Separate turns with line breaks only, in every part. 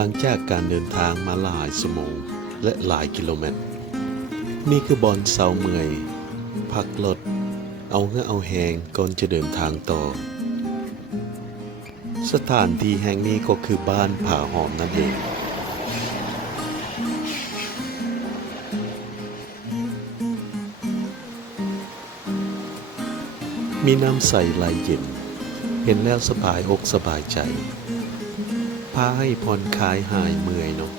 หลังจากการเดินทางมาหลายชั่วโมงและหลายกิโลเมตร นี่คือบอนเซาเมยพักรถเอาเงื้อเอาแหงก่อนจะเดินทางต่อ สถานที่แห่งนี้ก็คือบ้านผาหอมนั่นเองมีน้ำใสไหลเย็น เห็นแล้วสบายอกสบายใจ พาให้ผ่อนคลายหายเมื่อยเนาะ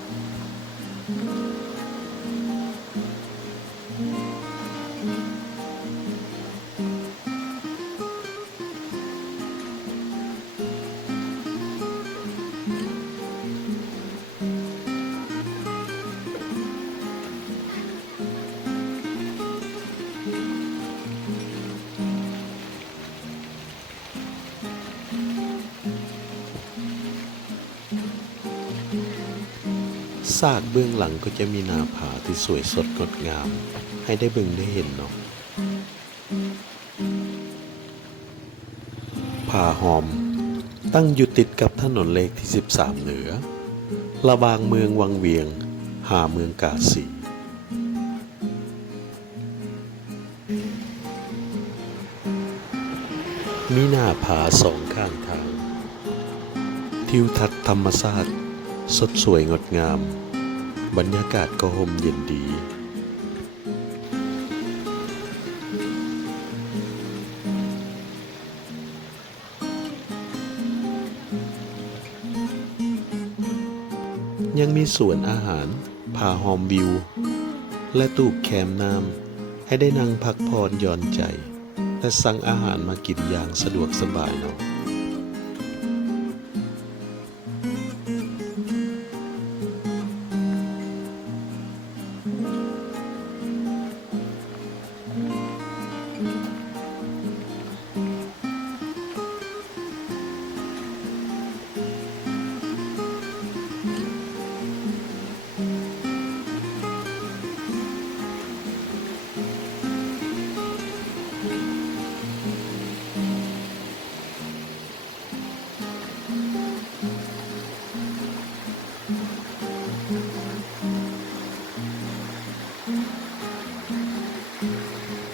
ซากเบื้องหลังก็จะมีนาผาที่สวยสดงดงาม ให้ได้เบิ่งได้เห็นเนาะผาหอม ตั้งอยู่ติดกับถนนเลขที่ 13 เหนือ ระหวางเมืองวังเวียง หาเมืองกาสีมีหน้าผาสองข้างทาง ทิวทัศน์ธรรมชาติสดสวยงดงาม บรรยากาศก็ห่มเย็นดี ยังมีสวนอาหารผาหอมวิว และตู้แคมน้ำให้ได้นั่งพักผ่อนหย่อนใจ และสั่งอาหารมากินอย่างสะดวกสบายเนาะ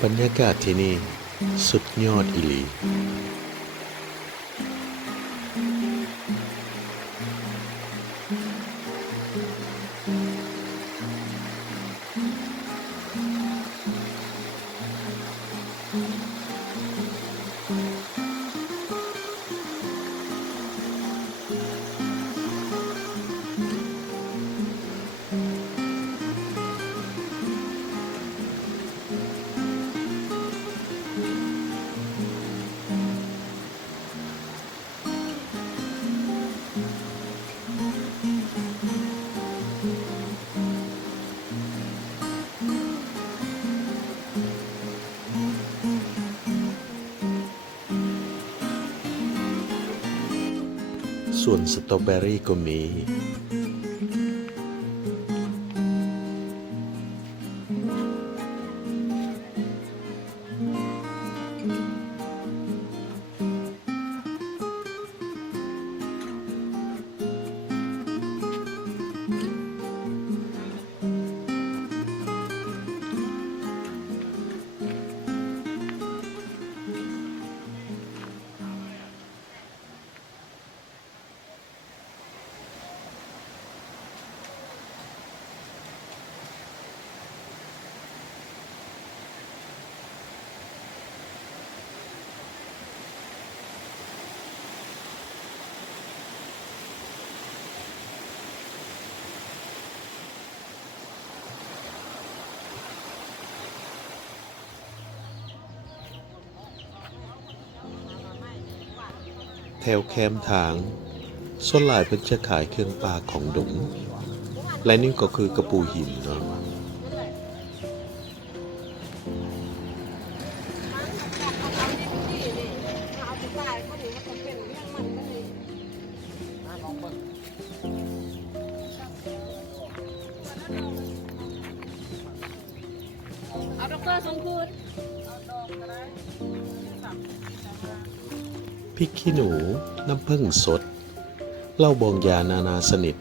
รรยากาศที่นี่ สุดยอดอีหลี ส่วนสตรอเบอรี่ก็มี แถวแคมทางส่วนหลายเพิ่นจะขายเครื่องปลาของดงและนี่ก็คือกระปูหินเนาะ
เอาดอกเตอร์ส่งคืน
พริกขี้หนู น้ำผึ้งสดเหล้าบองยานานาสนิท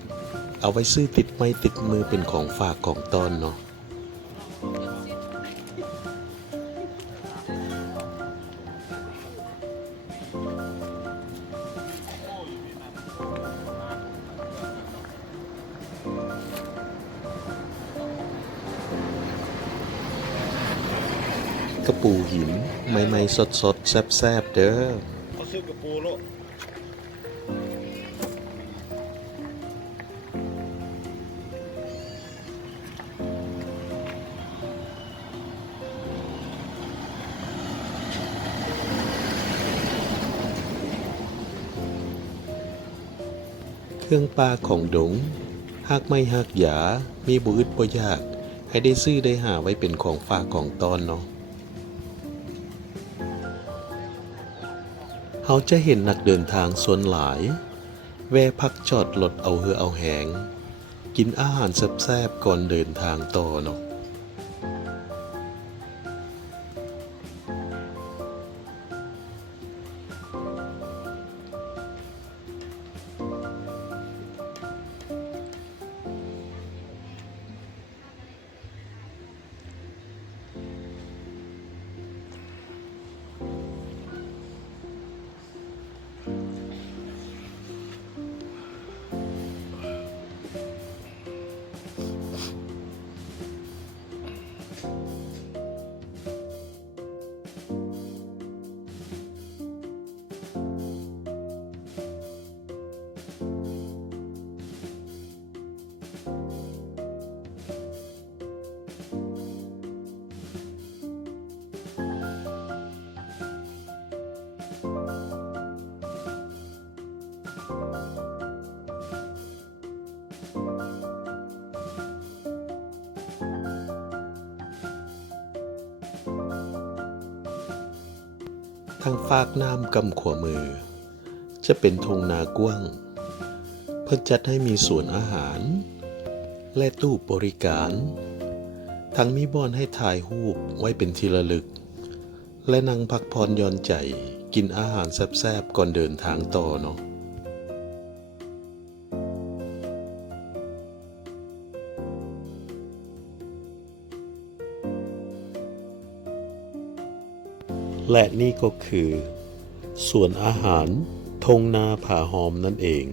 เอาไว้ซื้อติดไม้ติดมือเป็นของฝากของต้อนเนาะกระปูหิน ใหม่ๆสดๆ แซ่บๆ เด้อ
ซื้อกระปูโล
เครื่องปลาของดง หากไม่หักหยา มีบุอึดบ่ยาก ให้ได้ซื้อได้หาไว้เป็นของฝากของตอนเนาะ เขาจะเห็นนักเดินทางส่วนหลาย แวะพักจอดรถเอาเหือเอาแหง กินอาหารแซ่บๆก่อนเดินทางต่อเนาะ ทางฝากน้ำกำขวามือ จะเป็นทงนากว้าง เพิ่อจัดให้มีสวนอาหาร และตู้บริการ ทั้งมีบอนให้ถ่ายรูปไว้เป็นที่ระลึก และนั่งพักผ่อนย่อนใจกินอาหารแซ่บๆก่อนเดินทางต่อเนาะ และนี่ก็คือสวนอาหารทงนาผาหอมนั่นเอง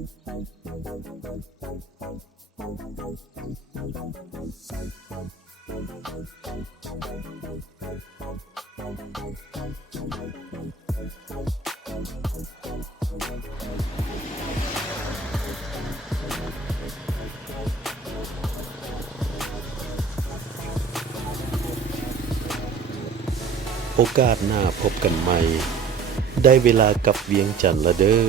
โอกาสหน้าพบกันใหม่ ได้เวลากับเวียงจันทร์ละเด้อ